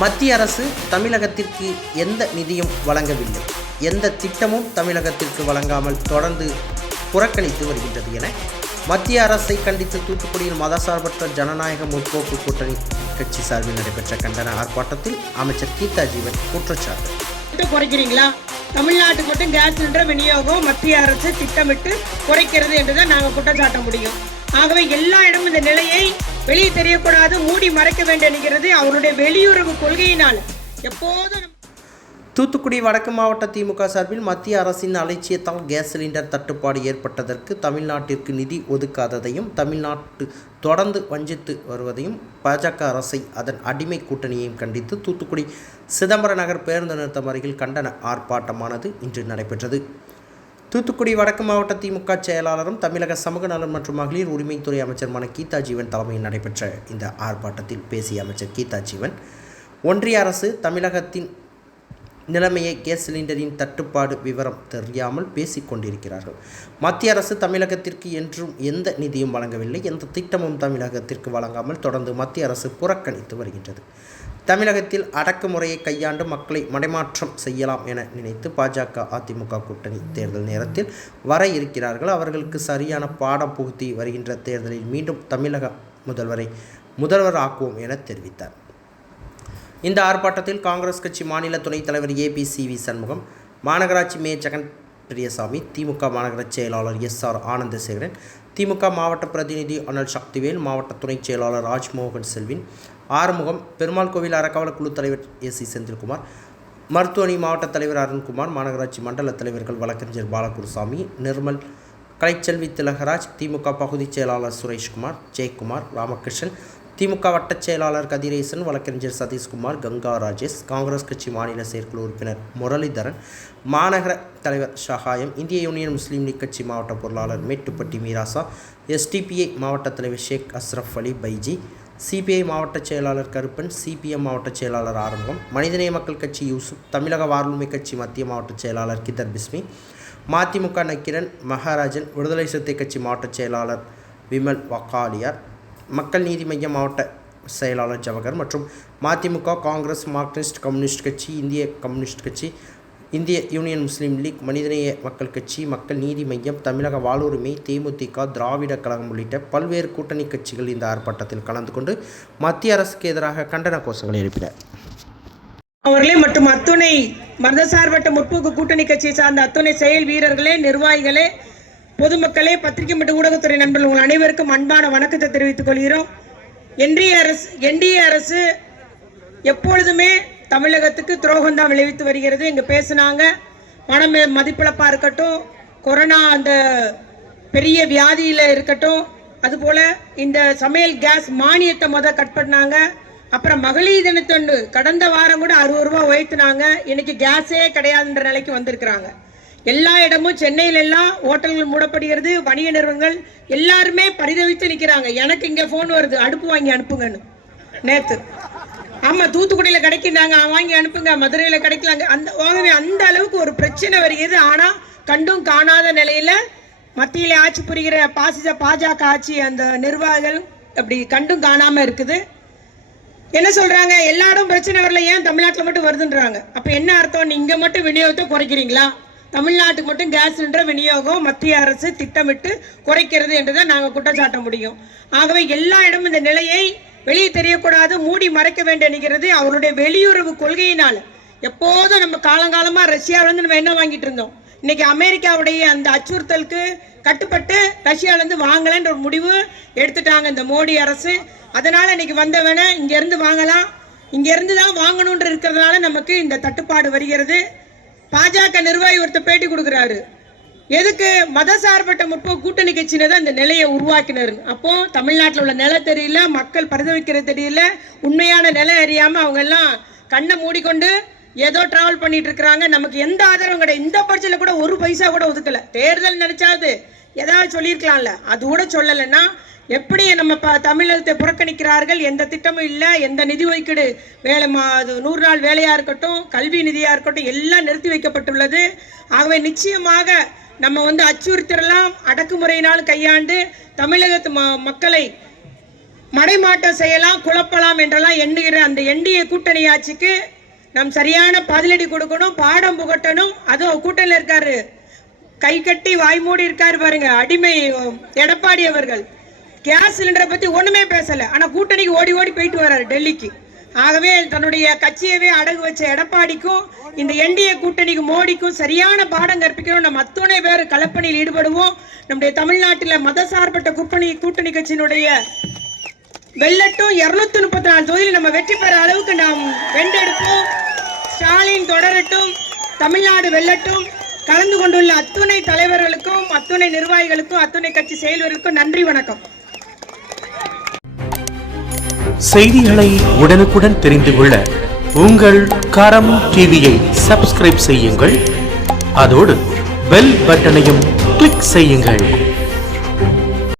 மத்திய அரசு தமிழகத்திற்கு எந்த நிதியும் வழங்கவில்லை, எந்த திட்டமும் தமிழகத்திற்கு வழங்காமல் தொடர்ந்து புறக்கணித்து வருகின்றது என மத்திய அரசை கண்டித்து தூத்துக்குடியில் மதசார்பற்ற ஜனநாயக முற்போக்கு கூட்டணி கட்சி சார்பில் நடைபெற்ற கண்டன ஆர்ப்பாட்டத்தில் அமைச்சர் கீதா ஜீவன் குற்றச்சாட்டு. குறைக்கிறீங்களா? தமிழ்நாட்டுக்கு மட்டும் கேஸ் சிலிண்டர் விநியோகம் மத்திய அரசு திட்டமிட்டு குறைக்கிறது என்றுதான் நாங்கள் குற்றச்சாட்ட முடியும். ஆகவே எல்லா இடமும் இந்த நிலையை வெளியே தெரியக்கூடாது, மூடி மறைக்க வேண்டியிருக்கிறது அவருடைய வெளியுறவு கொள்கையினால். எப்போதும் தூத்துக்குடி வடக்கு மாவட்ட திமுக சார்பில் மத்திய அரசின் அலட்சியத்தால் கேஸ் சிலிண்டர் தட்டுப்பாடு ஏற்பட்டதற்கு தமிழ்நாட்டிற்கு நிதி ஒதுக்காததையும் தமிழ்நாட்டு தொடர்ந்து வஞ்சித்து வருவதையும் பாஜக அரசை அதன் அடிமை கூட்டணியையும் கண்டித்து தூத்துக்குடி சிதம்பரம் நகர் பேருந்து நிறுத்தம் அருகில் கண்டன ஆர்ப்பாட்டமானது இன்று நடைபெற்றது. தூத்துக்குடி வடக்கு மாவட்ட திமுக செயலாளரும் தமிழக சமூக நலன் மற்றும் மகளிர் உரிமைத்துறை அமைச்சருமான கீதா ஜீவன் தலைமையில் நடைபெற்ற இந்த ஆர்ப்பாட்டத்தில் பேசிய அமைச்சர் கீதா ஜீவன், ஒன்றிய அரசு தமிழகத்தின் நிலைமையை கேஸ் சிலிண்டரின் தட்டுப்பாடு விவரம் தெரியாமல் பேசிக் கொண்டிருக்கிறார்கள். மத்திய அரசு தமிழகத்திற்கு என்றும் எந்த நிதியும் வழங்கவில்லை, எந்த திட்டமும் தமிழகத்திற்கு வழங்காமல் தொடர்ந்து மத்திய அரசு புறக்கணித்து வருகின்றது. தமிழகத்தில் அடக்குமுறையை கையாண்டு மக்களை மடைமாற்றம் செய்யலாம் என நினைத்து பாஜக அதிமுக கூட்டணி தேர்தல் நேரத்தில் வர இருக்கிறார்கள். அவர்களுக்கு சரியான பாடம் புகுத்தி வருகின்ற தேர்தலில் மீண்டும் தமிழக முதல்வர் ஆக்குவோம் என தெரிவித்தார். இந்த ஆர்ப்பாட்டத்தில் காங்கிரஸ் கட்சி மாநில துணைத் தலைவர் ABCV சண்முகம், மாநகராட்சி மேயர் ஜெகன் பிரியசாமி, திமுக மாநகர செயலாளர் SR ஆனந்தசேகரன், திமுக மாவட்ட பிரதிநிதி அனல் சக்திவேல், மாவட்ட துணைச் செயலாளர் ராஜ்மோகன் செல்வின், ஆறுமுகம், பெருமாள் கோவில் அறக்காவலர் குழு தலைவர் AC செந்தில்குமார், மருத்துவமனை மாவட்ட தலைவர் அருண்குமார், மாநகராட்சி மண்டல தலைவர்கள் வழக்கறிஞர் பாலகுருசாமி, நிர்மல், கலைச்செல்வி திலகராஜ், திமுக பகுதி செயலாளர் சுரேஷ்குமார், ஜெயக்குமார், ராமகிருஷ்ணன், திமுக வட்டச் செயலாளர் கதிரேசன், வழக்கறிஞர் சதீஷ்குமார், கங்கா ராஜேஷ், காங்கிரஸ் கட்சி மாநில செயற்குழு உறுப்பினர் முரளிதரன், மாநகர தலைவர் ஷஹாயம், இந்திய யூனியன் முஸ்லீம் லீக் கட்சி மாவட்ட பொருளாளர் மேட்டுப்பட்டி மீராசா, SDPI மாவட்ட தலைவர் ஷேக் அஸ்ரஃப் அலி பைஜி, CPI மாவட்ட செயலாளர் கருப்பன், CPM மாவட்ட செயலாளர் ஆறுமுகம், மனிதநேய மக்கள் கட்சி யூசுப், தமிழக வாழ்வுரிமை கட்சி மத்திய மாவட்ட செயலாளர் கிதர் பிஸ்மி, மதிமுக நக்கிரன் மகாராஜன், விடுதலை சிறுத்தை கட்சி மாவட்ட செயலாளர் விமல் வக்காலியார், மக்கள் நீதி மையம் மாவட்ட செயலாளர் ஜவஹர் மற்றும் மதிமுக, காங்கிரஸ், மார்க்சிஸ்ட் கம்யூனிஸ்ட் கட்சி, இந்திய கம்யூனிஸ்ட் கட்சி, இந்திய யூனியன் முஸ்லீம் லீக், மனிதநேய மக்கள் கட்சி, மக்கள் நீதி மையம், தமிழக வாழ்வுரிமை, தேமுதிக, திராவிட கழகம் உள்ளிட்ட பல்வேறு கூட்டணி கட்சிகள் இந்த ஆர்ப்பாட்டத்தில் கலந்து கொண்டு மத்திய அரசுக்கு எதிராக கண்டன கோஷங்களை எழுப்பினர். அவர்களே மற்றும் அத்துணை மதசார்பற்ற முற்போக்கு கூட்டணி கட்சியை சார்ந்த அத்துணை செயல் வீரர்களே, நிர்வாகிகளே, பொதுமக்களே, பத்திரிகை மற்றும் ஊடகத்துறை நண்பர்கள் உங்கள் அனைவருக்கும் அன்பான வணக்கத்தை தெரிவித்துக் கொள்கிறோம். NDA அரசு எப்பொழுதுமே தமிழகத்துக்கு துரோகம் தான் விளைவித்து வருகிறது. இங்கே பேசினாங்க, பணம் மதிப்பிழப்பா இருக்கட்டும், கொரோனா அந்த பெரிய வியாதியில் இருக்கட்டும், அதுபோல் இந்த சமையல் கேஸ் மானியத்தை கட் பண்ணாங்க. அப்புறம் மகளிர் தினத்தொன்று கடந்த வாரம் கூட 60 ரூபா உயர்த்தினாங்க. இன்னைக்கு கேஸே கிடையாதுன்ற நிலைக்கு வந்திருக்கிறாங்க. எல்லா இடமும் சென்னையில் எல்லாம் ஹோட்டல்கள் மூடப்படுகிறது, வணிக நிறுவனங்கள் எல்லாருமே பரிதவித்து நிற்கிறாங்க. எனக்கு இங்கே ஃபோன் வருது, அடுப்பு வாங்கி அனுப்புங்கன்னு. நேற்று ஆமாம், தூத்துக்குடியில் கிடைக்கிறாங்க, வாங்கி அனுப்புங்க, மதுரையில் கிடைக்கலாங்க. அந்த அளவுக்கு ஒரு பிரச்சனை வருகிறது. ஆனால் கண்டும் காணாத நிலையில் மத்தியில் ஆட்சி புரிகிற பாஜக ஆட்சி அந்த நிர்வாகிகள் அப்படி கண்டும் காணாமல் இருக்குது. என்ன சொல்கிறாங்க, எல்லா இடம் பிரச்சனை வரல, ஏன் தமிழ்நாட்டில் மட்டும் வருதுன்றாங்க. அப்போ என்ன அர்த்தம்? நீங்கள் மட்டும் விநியோகத்தை குறைக்கிறீங்களா? தமிழ்நாட்டுக்கு மட்டும் கேஸ் சிலிண்டர் விநியோகம் மத்திய அரசு திட்டமிட்டு குறைக்கிறது என்றுதான் நாங்கள் குற்றச்சாட்ட முடியும். ஆகவே எல்லா இடமும் இந்த நிலையை வெளியே தெரியக்கூடாது, மூடி மறைக்க வேண்டியிருக்கிறது அவருடைய வெளியுறவு கொள்கையினால். எப்போதும் நம்ம காலங்காலமாக ரஷ்யாவிலேருந்து நம்ம என்ன வாங்கிட்டு இருந்தோம், இன்னைக்கு அமெரிக்காவுடைய அந்த அச்சுறுத்தலுக்கு கட்டுப்பட்டு ரஷ்யாவிலேருந்து வாங்கலன்ற ஒரு முடிவு எடுத்துட்டாங்க இந்த மோடி அரசு. அதனால இன்னைக்கு வந்தவன இங்கேருந்து வாங்கலாம், இங்கேருந்து தான் வாங்கணுன்ற இருக்கிறதுனால நமக்கு இந்த தட்டுப்பாடு வருகிறது. பாஜக நிர்வாகி ஒருத்தர் பேட்டி கொடுக்குறாரு, எதுக்கு மதசார்பற்ற முற்போக்கு கூட்டணி கட்சியினர் தான் இந்த நிலையை உருவாக்கினர். அப்போ தமிழ்நாட்டில் உள்ள நிலை தெரியல, மக்கள் பரிதவிக்கிறது தெரியல, உண்மையான நிலை அறியாமல் அவங்க எல்லாம் கண்ணை மூடிக்கொண்டு ஏதோ டிராவல் பண்ணிட்டு இருக்கிறாங்க. நமக்கு எந்த ஆதரவும் கிடையாது. இந்த பட்சத்தில் கூட ஒரு பைசா கூட ஒதுக்கல. தேர்தல் நினைச்சாது ஏதாவது சொல்லியிருக்கலாம்ல, அது கூட சொல்லலைன்னா எப்படி நம்ம தமிழகத்தை புறக்கணிக்கிறார்கள். எந்த திட்டமும் இல்லை, எந்த நிதி ஒதுக்கீடு வேலை 100 நாள் வேலையாக இருக்கட்டும், கல்வி நிதியாக இருக்கட்டும், எல்லாம் நிறுத்தி வைக்கப்பட்டுள்ளது. ஆகவே நிச்சயமாக நம்ம அச்சுறுத்தலாம், அடக்குமுறையினால் கையாண்டு தமிழகத்து மக்களை மடைமாட்டம் செய்யலாம், குழப்பலாம் என்றெல்லாம் எண்ணுகிற அந்த எண்ணிய கூட்டணி ஆட்சிக்கு நாம் சரியான பதிலடி கொடுக்கணும், பாடம் புகட்டணும். அதுவும் கூட்டணியில் இருக்காரு, கை கட்டி வாய் மூடி இருக்காரு பாருங்க அடிமை எடப்பாடி அவர்கள். கேஸ் சிலிண்டரை பத்தி ஒண்ணுமே பேசல, ஆனா கூட்டணிக்கு ஓடி ஓடி போயிட்டு வர்றாரு டெல்லிக்கு. ஆகவே தன்னுடைய கட்சியவே அடகு வச்ச எடப்பாடிக்கும் இந்த என்டிஏ கூட்டணிக்கு மோடிக்கும் சரியான பாடம் கற்பிக்கணும். நம்ம அத்தனை பேர் கலப்பணியில் ஈடுபடுவோம். நம்முடைய தமிழ்நாட்டில் மதசார்பற்ற கூட்டணி கட்சியினுடைய வெள்ளட்டும் 234 தொகுதியில் நம்ம வெற்றி பெற அளவுக்கு நாம் வென்றெடுப்போம். ஸ்டாலின் தொடரட்டும், தமிழ்நாடு வெல்லட்டும். கலந்து கொண்டுள்ள அத்துணை தலைவர்களுக்கும் அத்துணை நிர்வாகிகளுக்கும் அத்துணை கட்சி செயல்வர்களுக்கும் நன்றி, வணக்கம். செய்திகளை உடனுக்குடன் தெரிந்து கொள்ள உங்கள் கரம் டிவியை சப்ஸ்கிரைப் செய்யுங்கள். அதோடு பெல் பட்டனையும் கிளிக் செய்யுங்கள்.